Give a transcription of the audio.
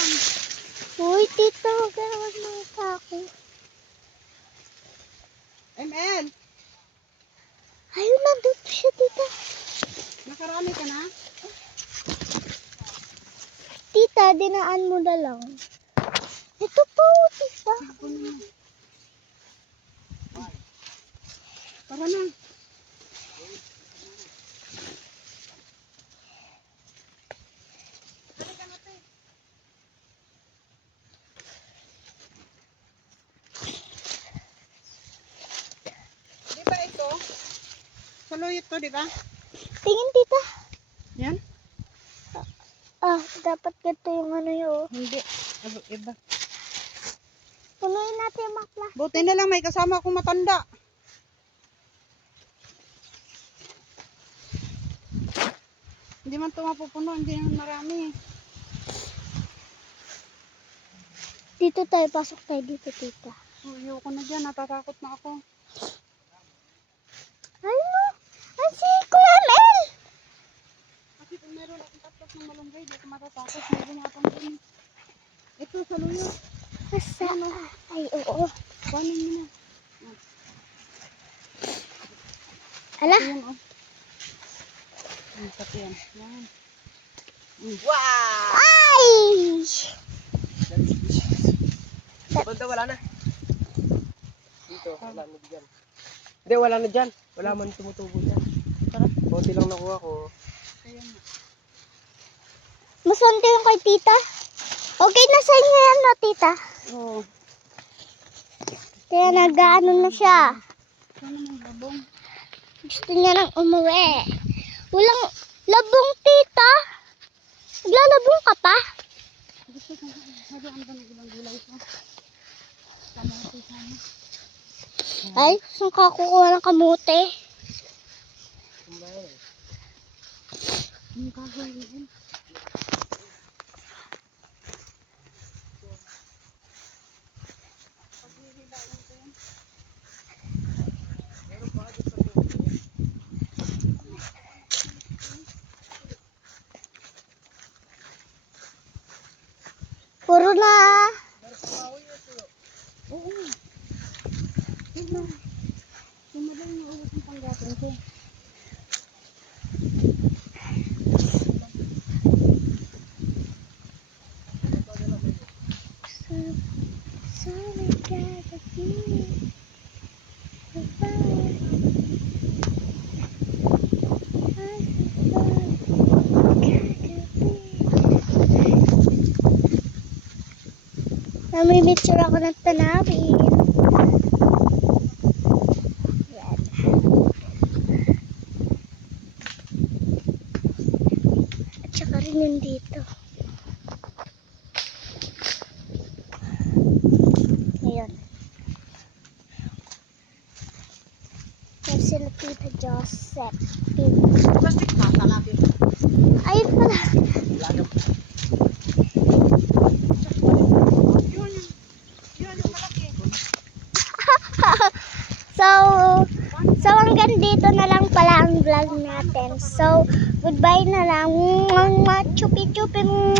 lang. Uy, tita, huwag ka naman makita ako. ML, Ayun, nandito siya, tita. nakarami ka na? Tita, dinaan mo na lang. Ito po, tita. Tara na. Di ba ito? Saluyot to, di ba? Tingin, tita. Yan? Dapat ganito yung ano yun. Hindi. Iba. Punuin natin yung makla. Buti na lang may kasama akong matanda. Hindi man ito mapupuno, hindi naman marami. Dito tayo, pasok tayo dito, tita. Ayoko na dyan, natatakot na ako. Ano? Ay, si Kuya Mel! Kasi kung meron akong tapos ng malunggay, di ako matatakot. May gumapang din. Ito, saluyot. Asa? Ay, oo. Paano nyo na? Ala? Ito yun, oh. Pati yan. Yan. Wow! Ay! Punta, wala na. Dito, wala na dyan. Hindi, wala na dyan. Wala man tumutubo dyan. Tara. Konti lang nakuha ko. Ayan na. Masante yung kay tita. Okay na sa inyo yan, no, tita? Oo. Kaya nag-ano na siya. Sana may labong. Gusto niya nang umuwi. Walang labong, tita. Naglalabong ka pa? Gusto ko, hagaan ba ng ilang gulay ko? Kamote sana. Ay, saan ka kukuha ng kamote? Ang kagawin. Puro na. Oo. Tignan. Sumalang yung ulos ng panggatong ko. Sorry, gotta be. Namimitsure ako ng tanawin. Yan. At saka rin yun dito. Ayan. Yan sila Tita Josephine. Plastic pa, talapin. Ayun pala. Lagam. Yun yung malaki. So hanggang dito na lang pala ang vlog natin. So, goodbye na lang. Chupi-chupi.